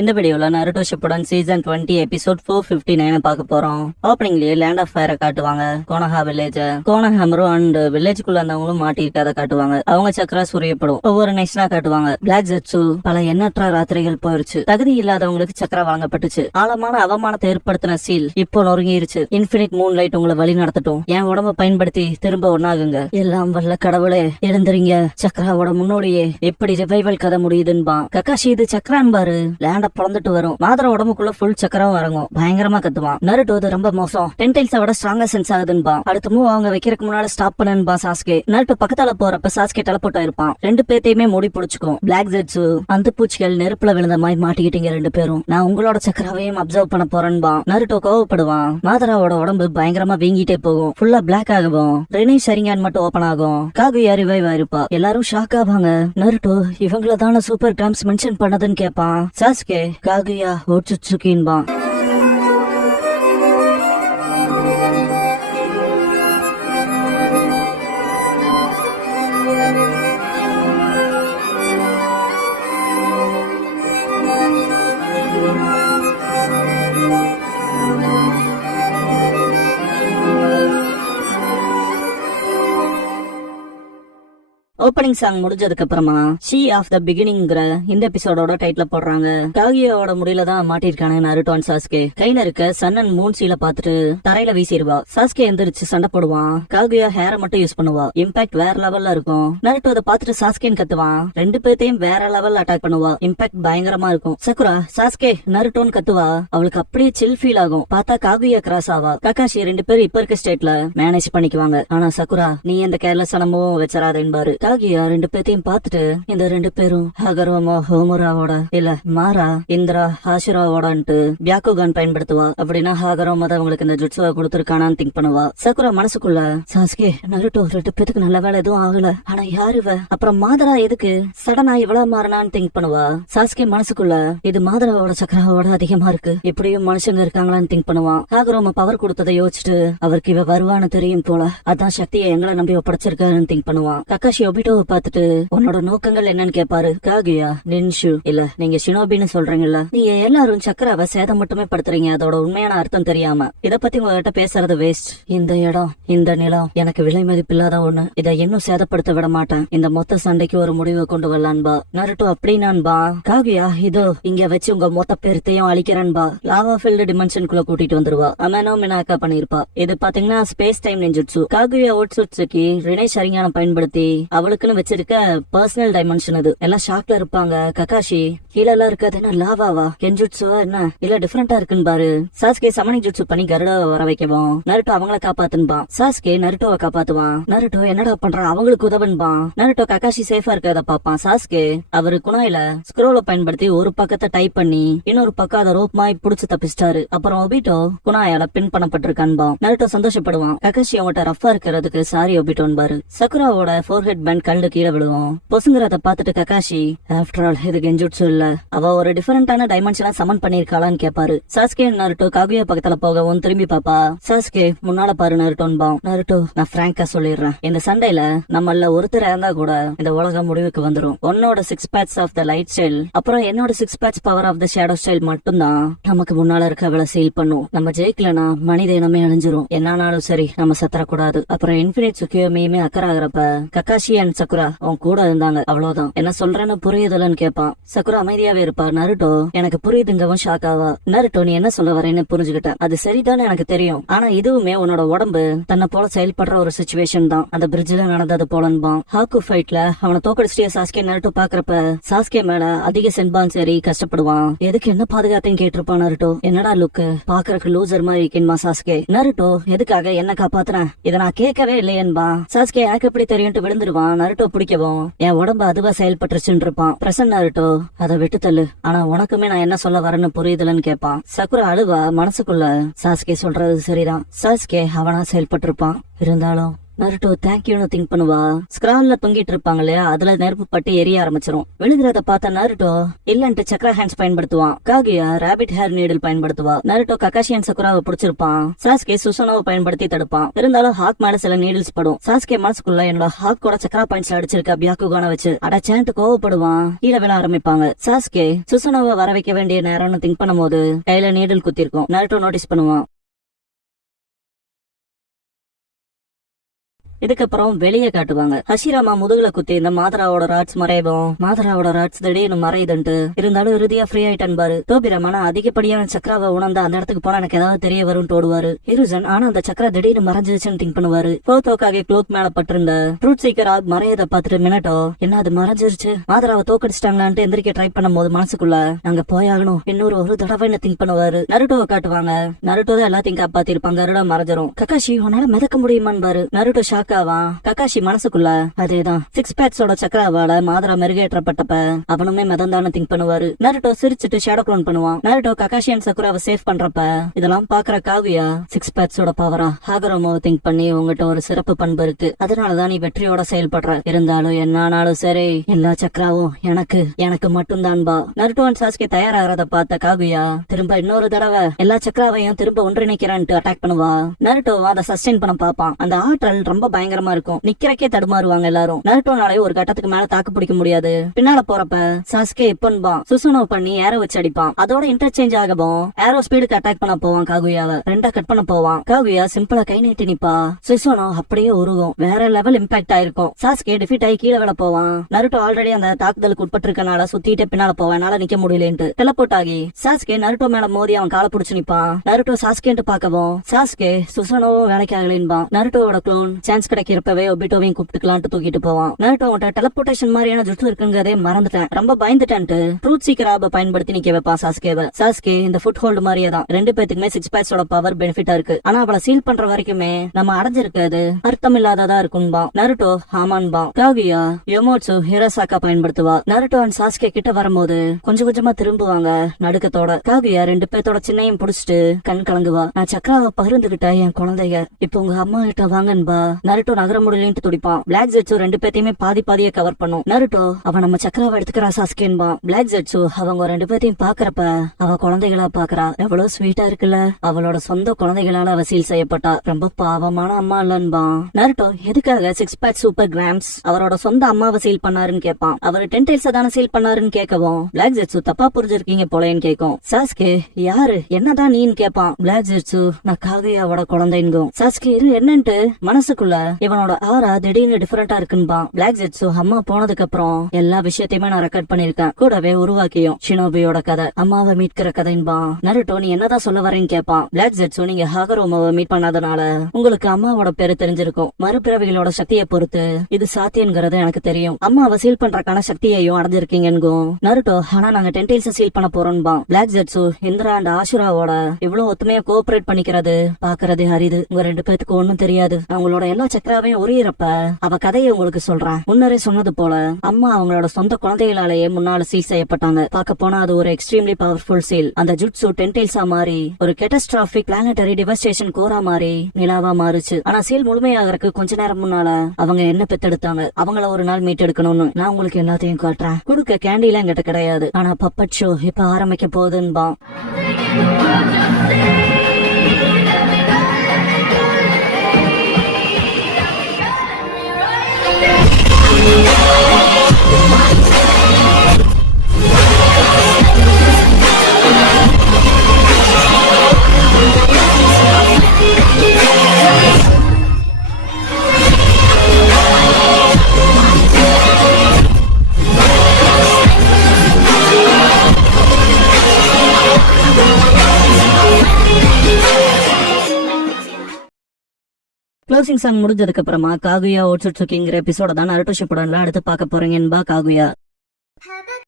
இந்த வீடியோல Naruto Shippuden season 20 episode 459 பார்க்க போறோம். ஓப்பனிங்லயே லேண்ட் ஆஃப் ஃபயரை காட்டுவாங்க. கோனஹா வில்லேஜ், கோனஹாமரோ அண்ட் வில்லேஜ்குள்ள இருந்தவங்களும் மாட்டிருக்காத காட்டுவாங்க. அவங்க சக்கரா சூரியப்படும் ஒவ்வொரு நேஷனா காட்டுவாங்க. பிளாக் ஜெட்ஸு பல எண்ணற்ற ராத்திரிகள் போயிருச்சு. தகுதி இல்லாதவங்களுக்கு சக்கரா வழங்கப்பட்டுச்சு. ஆழமான அவமானத்தை ஏற்படுத்தின சீல் இப்போ நொறுங்கிருச்சு. இன்ஃபினிட் மூன் லைட் உங்களை வழி நடத்தட்டும். என் உடம்ப பயன்படுத்தி திரும்ப ஒன்னாகுங்க. எல்லாம் வல்ல கடவுளே எழுந்துறீங்க. சக்கராவோட முன்னோடியே எப்படி ரிவைவல் கதை முடியுதுன்பா. கக்காஷி இது சக்கரான் பாரு. லேண்ட பிறந்துட்டு வரும். மாதர உடம்புக்குள்ள ஃபுல் சக்கரம் இறங்கும். பயங்கரமா கத்துவான். நருட்டோ இது ரொம்ப மோசம். 10 டைல்ஸை விட ஸ்ட்ராங்கா சென்ஸ் ஆகுதுன்பா. அடுத்த மூவ் அவங்க வைக்கிறதுக்கு முன்னாடி ஸ்டாப் பண்ணுன்பா சாஸ்கே. நருட்டோ பக்கத்தால போறப்ப சாஸ்கே டெலபோர்ட் ஆயிருப்பான். 2 பேத்தையுமே மூடி பிடிச்சுக்கும். பிளாக் ஜெட்ஸு அந்த பூச்சிகள் நெருப்புல விழுந்த மாதிரி மாட்டிக்கிட்டீங்க 2 பேரும். நான் உங்களோட சக்கராவையும் அப்சர்வ் பண்ண போறேன்பா. நருட்டோ கோவப்படுவான். மாதராவோட உடம்பு பயங்கரமா வீங்கிட்டே போகும். ஃபுல்லா பிளாக் ஆகும். ரெனே ஷரிங்கான் மட்டும் ஓபன் ஆகும். காகுயா ரிவைவ் ஆயிருப்பா. எல்லாரும் ஷாக் ஆவாங்க. நருட்டோ இவங்கள தான சூப்பர் கிராம்ஸ் மென்ஷன் பண்ணதுன்னு கேட்பான். சாஸ்கே காகுயா ஓட்சுட்சுகின்பா. ஓப்பனிங் சாங் முடிஞ்சதுக்கு அப்புறமா ஷீ ஆஃப் த பிகினிங்ங்கிற இந்த எபிசோடோட டைட்டில் போடுறாங்க. காகியோட முடியல தான் மாட்டிருக்கானு நருட்டோ அண்ட் சாஸ்கே. கையில இருக்க சன் அண்ட் மூன் சீல பாத்துட்டு தரையில வீசிடுவா. சாஸ்கே எந்திரிச்சு சண்டை போடுவான். காகியா ஹேர மட்டும் யூஸ் பண்ணுவா. இம்பாக்ட் வேற லெவல்ல இருக்கும். நருட்டோ அதை பாத்துட்டு சாஸ்கேன்னு கத்துவான். 2 பேத்தையும் வேற லெவல்ல அட்டாக் பண்ணுவா. இம்பாக்ட் பயங்கரமா இருக்கும். சக்குரா சாஸ்கே நருட்டோன்னு கத்துவா. அவளுக்கு அப்படியே சில் ஃபீல் ஆகும். பார்த்தா காகுயா கிராஸ் ஆவா. கக்காஷி 2 பேரும் இப்ப இருக்க ஸ்டேட்ல மேனேஜ் பண்ணிக்குவாங்க. ஆனா சக்குரா நீ எந்த கேர்லெஸ் அனுபவம் வச்சராதேன்பாரு. காகியா 2 பேத்தையும் பார்த்துட்டு இந்த 2 பேரும் ஹகரோமா ஹோமுராவோட இல்ல மாரா இந்திரா ஹாஷிராவோடன்ட்டு பியாக்குகான் பயன்படுத்துவா. அப்படின்னா ஹாகரோமா தான் அவங்களுக்கு இந்த ஜுட்சுவா கொடுத்துருக்கானான்னு திங்க் பண்ணுவா. சக்குரா மனசுக்குள்ள சாஸ்கே நருட்டோ 2 பேத்துக்கு நல்ல வேலை எதுவும் ஆகல. ஆனா யாரு இவ? அப்புறம் மாதரா எதுக்கு சடனா இவ்வளவு மாறினான்னு திங்க் பண்ணுவா. சாஸ்கே மனசுக்குள்ள இது மாதராவோட சக்கராவோட அதிகமா இருக்கு. இப்படியும் மனுஷங்க இருக்காங்களான்னு திங்க் பண்ணுவான். ஹாகரோமா பவர் கொடுத்ததை யோசிச்சுட்டு அவருக்கு இவ வருவான்னு தெரியும் போல. அதான் சக்தியை எங்களை நம்பி ஒப்படைச்சிருக்காருன்னு திங்க் பண்ணுவான். கக்காஷி ஒபிட்டோ பார்த்துட்டு உன்னோட நோக்கங்கள் என்னன்னு கேட்பாரு. காகுயா நின்ஷு இல்ல நீங்க ஷினோபின்னு சொல்றீங்கல்ல. நீங்க எல்லாரும் சக்கராவை சேதம் மட்டுமே படுத்துறீங்க. அதோட உண்மையான அர்த்தம் தெரியாம இத பத்தி உங்ககிட்ட பேசுறது வேஸ்ட். இந்த இடம் இந்த நிலம் எனக்கு விலை மதிப்பில்லாத ஒண்ணு. இதை இன்னும் சேதப்படுத்த விட மாட்டேன். இந்த மொத்த சண்டைக்கு ஒரு முடிவை கொண்டு வரலான்பா. நருட்டோ அப்படின்னான்பா. காகுயா இதோ இங்க வச்சு உங்க மொத்த பேர்த்தையும் அழிக்கிறேன்பா. லாவா ஃபீல்டு டிமென்ஷனுக்குள்ள கூட்டிட்டு வந்துருவா. அமேனோ மினாக்கா பண்ணிருப்பா. இது பாத்தீங்கன்னா ஸ்பேஸ் டைம் நெஞ்சுட்சு. காகுயா ஓட்சுட்சுக்கு ரினே ஷரிங்கான பயன்படுத்தி அவளுக்குன்னு வச்சிருக்க பர்சனல் டைமென்ஷன். இது எல்லாம் ஷாக்ல இருப்பாங்க. கக்காஷி கீழ எல்லாம் இருக்காது என்ன லாவாவா கென்ஜுட்சுவா என்ன இல்ல டிஃபரெண்டா இருக்குன்னு பாரு. சாஸ்கே சமனி ஜுட்சு பண்ணி கருடாவை வர வைக்கவும் நருட்டோ அவங்கள காப்பாத்துன்பா. சாஸ்கே நருட்டோவை காப்பாத்துவான். நருட்டோ என்னடா பண்றான் அவங்களுக்கு உதவன்பான். நருட்டோ கக்காஷி சேஃபா இருக்கிறத பாப்பான். சாஸ்கே அவரு குணாயில ஸ்க்ரோல பயன்படுத்தி ஒரு பக்கத்தை டைப் பண்ணி இன்னொரு பக்கம் அதை ரோப் மாய் புடிச்சு தப்பிச்சிட்டாரு. அப்புறம் ஒபிட்டோ குணாயால பின் பண்ணப்பட்டிருக்கான்பா. நருட்டோ சந்தோஷப்படுவான். கக்காஷி அவங்கள்ட்ட ரஃபா இருக்கிறதுக்கு சாரி ஒபிட்டோன்னு பாரு. சக்குராவோட ஃபோர்ஹெட் பேண்ட் கல்டு கீழே விழுவோம். பொசுங்கிறத பாத்துட்டு கக்காஷி ஆஃப்டர் ஆல் இது கென்ஜுட்சு இல்ல அவ ஒரு டிஃபரெண்டான டைமென்ஷனா சமன் பண்ணிருக்காளான்னு கேட்பாரு. சாஸ்கே நருட்டோ காகுயா பக்கத்துல போகவும் திரும்பி பாப்பா. சாஸ்கே முன்னால பாரு நருட்டோன்பா. நருட்டோ நான் பிராங்கா சொல்லிடுறேன். இந்த சண்டையில நம்மள ஒருத்தர் இருந்தா கூட இந்த உலகம் முடிவுக்கு வந்துரும். உன்னோட 6 paths of the light style அப்புறம் என்னோட 6 paths power of the shadow style மட்டும்தான் நமக்கு முன்னால இருக்க அவளை சீல் பண்ணும். நம்ம ஜெயிக்கலனா மனித இனமே அழிஞ்சிரும். என்னானாலும் சரி நம்ம சத்தரக்கூடாது. அப்புறம் இன்ஃபினிட் சுக்கியோமியுமே அக்கறாகிறப்ப கக்காஷி அண்ட் சக்குரா அவன் கூட இருந்தாங்க. அவ்வளவுதான். என்ன சொல்றேன்னு புரியுதுலன்னு கேட்பான். சக்குரா அமைதியாவே இருப்பா. நருட்டோ எனக்கு புரியுதுங்கவும் ஷாக் ஆவா. நருட்டோ நீ என்ன சொல்ல வரேன்னு புரிஞ்சுக்கிட்ட. அது சரிதானே எனக்கு தெரியும். ஆனா இதுவுமே உன்னோட உடம்பு தன்னை போல செயல்படுற ஒரு சிச்சுவேஷன் தான். அந்த பிரிட்ஜ்ல நடந்தது போலன்பான். ஹாக்கு ஃபைட்ல அவனை தோக்கடிச்சிட்டே சாஸ்கே நருட்டோ பாக்குறப்ப சாஸ்கே மேல அதிக சென்பான் சரி கஷ்டப்படுவான். எதுக்கு என்ன பாதுகாத்தையும் கேட்டிருப்பான் நருட்டோ. என்னடா லுக்கு பாக்குறதுக்கு லூசர் மாதிரி இருக்கேன்பா சாஸ்கே. நருட்டோ எதுக்காக என்ன காப்பாத்துறேன் இதை நான் கேட்கவே இல்லையன்பா. சாஸ்கே எனக்கு எப்படி தெரியும் விழுந்துருவான். நருட்டோ பிடிக்கவும் என் உடம்பு அதுவா செயல்பட்டுருச்சுன்னு இருப்பான். பிரசன்ன நருட்டோ அதை விட்டு தள்ளு. ஆனா உனக்குமே நான் என்ன சொல்ல வரேன்னு புரியுதுலன்னு கேட்பான். சக்குரா அழுவா. மனசுக்குள்ள சாஸ்கே சொல்றது சரிதான். சாஸ்கே அவனா செயல்பட்டு இருப்பான். இருந்தாலும் நருட்டோ தேங்க்யூன்னு திங்க் பண்ணுவா. ஸ்கிரால்ல தொங்கிட்டு இருப்பாங்க இல்லையா, அதுல நெருப்பு பட்டு எரிய ஆரம்பிச்சிரும். விழுகிறத பார்த்த நருட்டோ இல்லன்ட்டு சக்கர ஹேண்ட்ஸ் பயன்படுத்துவான். காகுயா ராபிட் ஹேர் நீடில் பயன்படுத்துவா. நருட்டோ ககாஷி அண்ட் சக்குராவை பிடிச்சிருப்பான். சாஸ்கே சுசனோவை பயன்படுத்தி தடுப்பான். இருந்தாலும் ஹாக் மேல சில நீடில்ஸ் படும். சாஸ்கே மனசுக்குள்ள என்னோட ஹாக்கோட சக்கரா பாயிண்ட்ஸ்ல அடிச்சிருக்க பியாக்குகான வச்சு அடச்சேன்ட்டு கோவப்படுவான். கீழே விழ ஆரம்பிப்பாங்க. சாஸ்கே சுசனோவை வர வைக்க வேண்டிய நேரம்னு திங்க் பண்ணும்போது கையில நீடில் குத்திருக்கும். நருட்டோ நோட்டீஸ் பண்ணுவான். இதுக்கப்புறம் வெளியே காட்டுவாங்க. ஹஷிராமா முதுகுல குத்தி இந்த மாதராவோட ராட்ஸ் மறைவோம். மாதராவோட ராட்ஸ் திடீர்னு மறையுதுன்ட்டு இருந்தாலும் இறுதியா ஃப்ரீ ஆயிட்டான் பாரு. டோபிரமான அதிகப்படியான சக்கராவை உணர்ந்து அந்த இடத்துக்கு போனா எனக்கு ஏதாவது தெரிய வரும்னு ஓடுவாரு. ஹிருசன் ஆனா அந்த சக்கரா திடீர்னு மறைஞ்சிருச்சுன்னு திங்க் பண்ணுவாரு. போத்தோக்காக க்ளோக் மேல பட்டிருந்த ட்ரூத் சீக்கர் மறையதை பார்த்துட்டு மினட்டோ என்ன அது மறைஞ்சிருச்சு, மாதராவை தோக்கடிச்சிட்டாங்களான்ட்டு எந்திரிக்க ட்ரை பண்ணும் போது மனசுக்குள்ள நாங்க போயாகணும் இன்னொரு தடவை திங்க் பண்ணுவாரு. நருட்டோவை காட்டுவாங்க. நருட்டோ தான் எல்லாத்தையும் காப்பாத்திருப்பாங்க. கருடா மறைஞ்சிரும். ககாஷி உன்னால மிதக்க முடியுமான்னு பாரு. நருட்டோ ஷாக் ஆவான். ககாஷி மனசுக்குள்ள அதேதான் 6 பேக்ஸோட சக்கராவால மாதரா மெருகேற்றப்பட்டப்ப அவனுமே மிதந்தான்னு திங்க் பண்ணுவாரு. நருட்டோ சிரிச்சுட்டு ஷேடோ க்ளோன் பண்ணுவான். நருட்டோ ககாஷி அண்ட் சக்குராவை சேவ் பண்றப்ப இதெல்லாம் பாக்குற காகுயா 6 பேக்ஸோட பவரா ஹாகரோமோவை திங்க் பண்ணி உங்ககிட்ட ஒரு சிறப்பு பண்பு இருக்கு, அதனாலதான் நீ வெற்றியோட செயல்படுற. இருந்தாலும் என்னானாலும் சரி எல்லா சக்கராவும் எனக்கு மட்டும்தான் பா. நருட்டோ அண்ட் சாஸ்கே தயாராகிறத பார்த்த காகுயா திரும்ப இன்னொரு தடவை எல்லா சக்கராவையும் திரும்ப ஒன்றிணைக்கிறான்ட்டு அட்டாக் பண்ணுவா. நருட்டோ அதை சஸ்டெயின் பண்ண பாப்பான். அந்த ஆற்றல் ரொம்ப பயங்கரமா இருக்கும். நிக்கிறக்கே தடுமாறுவாங்க எல்லாரும். நருட்டோனாலே ஒரு கட்டத்துக்கு மேல தாக்கு பிடிக்க முடியாது. பின்னால போறப்ப சாஸ்கே எப்பன்பான் சுசுனோ பண்ணி ஏரோ வச்சு அடிப்பான். அதோட இன்டர்சேஞ்ச் ஆகவும் ஏரோ ஸ்பீடுக்கு அட்டாக் பண்ண போவான். காகுயாவை ரெண்டா கட் பண்ண போவான். காகுயா சிம்பிளா கை நீட்டி நிப்பா. சுசுனோ அப்படியே உருகும். வேற லெவல் இம்பாக்ட் ஆயிருக்கும். சாஸ்கே டிஃபீட் ஆகி கீழே விட போவான். நருட்டோ ஆல்ரெடி அந்த தாக்குதலுக்கு உட்பட்டு இருக்கனால சுத்திட்டு பின்னால போவான். என்னால நிக்க முடியலன்ட்டு டெலபோர்ட் ஆகி சாஸ்கே நருட்டோ மேல மோதி அவன் காலை புடிச்சு நிப்பான். நருட்டோ சாஸ்கேன்ட்டு பாக்கவும் சாஸ்கே சுசுனோவும் வேலைக்கு ஆகலேன்பா. நருட்டோவோட க்ளோன் சான்ஸ் கிடைக்கிறப்பவே ஒபிட்டோவையும் கூப்பிட்டுக்கலான்ட்டு தூக்கிட்டு போவான். நருட்டோவோட டெலபோர்டேஷன் மாதிரியான ஜுட்சு இருக்குங்கிறதே மறந்துட்டேன், ரொம்ப பயந்துட்டேன்ட்டு ட்ரூத் சீக்கராப பயன்படுத்தி நிக்க வைப்பான் சாஸ்கேவை. சாஸ்கே இந்த ஃபுட் ஹோல்டு மாதிரியே தான். ரெண்டு பேத்துக்குமே 6 பேக்ஸோட பவர் பெனிஃபிட்டா இருக்கு. ஆனா அவளை சீல் பண்ற வரைக்குமே நம்ம அடைஞ்சிருக்காது அர்த்தம் இல்லாததா இருக்கும்பா. நருட்டோ ஹாமான்பா. காகுயா யோமோட்சு ஹிரோசாக்கா பயன்படுத்துவா. நருட்டோ அண்ட் சாஸ்கே கிட்ட வரும்போது கொஞ்சம் கொஞ்சமா திரும்புவாங்க நடுக்கத்தோட. காகுயா ரெண்டு பேர்த்தோட சின்னையும் புடிச்சிட்டு கண் கலங்குவா. நான் சக்கராவை பகிர்ந்துகிட்ட என் குழந்தைய இப்ப உங்க அம்மா கிட்ட வாங்கன்பா. நருட்டோ நகர முடியலன்ட்டு துடிப்பான். பிளாக் ஜெட்ஸு ரெண்டு பேத்தையுமே பாதியே கவர் பண்ணும். நருட்டோ அவன் நம்ம சக்கராவை எடுத்துக்கிறா சாஸ்கேன்பா. பிளாக் ஜெட்ஸு அவங்க ரெண்டு பேத்தையும் பாக்குறப்ப அவ குழந்தைகளா பாக்குறா. எவ்வளவு ஸ்வீட்டா இருக்குல்ல, அவளோட சொந்த குழந்தைகளால அவ சீல் செய்யப்பட்டா. ரொம்ப பாவமான அம்மா இல்லன்பா. நருட்டோ எதுக்காக 6 பேக் சூப்பர் கிராம்ஸ் அவரோட சொந்த அம்மாவை சீல் பண்ணாருன்னு கேட்பான். அவர் 10 டைல்ஸ் தானே சீல் பண்ணாருன்னு கேட்கவும் பிளாக் ஜெட்ஸு தப்பா புரிஞ்சிருக்கீங்க போலேன்னு கேட்கும். சாஸ்கே யாரு என்னதான் நீன்னு கேட்பான். பிளாக் ஜெட்ஸு நான் காகுயாவோட குழந்தைங்கும். சாஸ்கே என்னன்ட்டு மனசுக்குள்ள இவனோட ஆரா திடீர்னு டிஃபரெண்டா இருக்குன்பா. பிளாக் ஜெட்ஸு அம்மா போனதுக்கு அப்புறம் எல்லா விஷயத்தையுமே நான் ரெக்கார்ட் பண்ணிருக்கேன், கூடவே உருவாக்கியும் ஷினோபியோட கதை அம்மாவை மீட்கிற கதைன்பா. நருட்டோ நீ என்னதான் சொல்ல வரேன்னு கேட்பான். பிளாக் ஜெட்ஸு நீங்க ஹாகரோமாவை மீட் பண்ணாதனால உங்களுக்கு அம்மாவோட பேரு தெரிஞ்சிருக்கும். மறுபிறவிகளோட சக்தியை பொறுத்து இது சாத்தியங்கிறது எனக்கு தெரியும். அம்மாவை சீல் பண்றக்கான சக்தியையும் அடைஞ்சிருக்கீங்கன்னு. நருட்டோ ஆனா நாங்க 10 டைல்ஸ் சீல் பண்ண போறோம்பா. பிளாக் ஜெட்ஸு இந்திரா அண்ட் ஆஷுராவோட இவ்வளவு ஒத்துமையா கோஆபரேட் பண்ணிக்கிறது பாக்குறது அரிது. உங்க ரெண்டு பேத்துக்கு ஒண்ணும் தெரியாது. அவங்களோட எல்லா சக்கராவையும் உரியறப்ப அவ கதையை உங்களுக்கு சொல்றேன். முன்னரே சொன்னது போல அம்மா அவங்களோட சொந்த குழந்தைகளாலேயே முன்னால சீல் செய்யப்பட்டாங்க. பார்க்க போனா அது ஒரு எக்ஸ்ட்ரீம்லி பவர்ஃபுல் சீல். அந்த ஜுட்ஸு 10 டைல்ஸா மாறி ஒரு கேட்டஸ்ட்ராபிக் பிளானட்டரி டிவஸ்டேஷன் கோரா மாறி நிலாவா மாறுச்சு. ஆனா சீல் முழுமையாகிறதுக்கு கொஞ்ச நேரம் முன்னால அவங்க என்ன பெத்தெடுத்தாங்க. அவங்கள ஒரு நாள் மீட் எடுக்கணும்னு நான் உங்களுக்கு எல்லாத்தையும் காட்டுறேன். கொடுக்க கேண்டிலாம் என்கிட்ட கிடையாது, ஆனா பப்பட் ஷோ இப்ப ஆரம்பிக்க போகுதுன்பா. க்ளோசிங் சாங் முடிஞ்சதுக்கு அப்புறமா காகுயா ஓட்சுட்சுக்கிங்கிற எபிசோட தான் நருட்டோ ஷிப்புடன்ல அடுத்து பார்க்க போறீங்கன்பா காகுயா.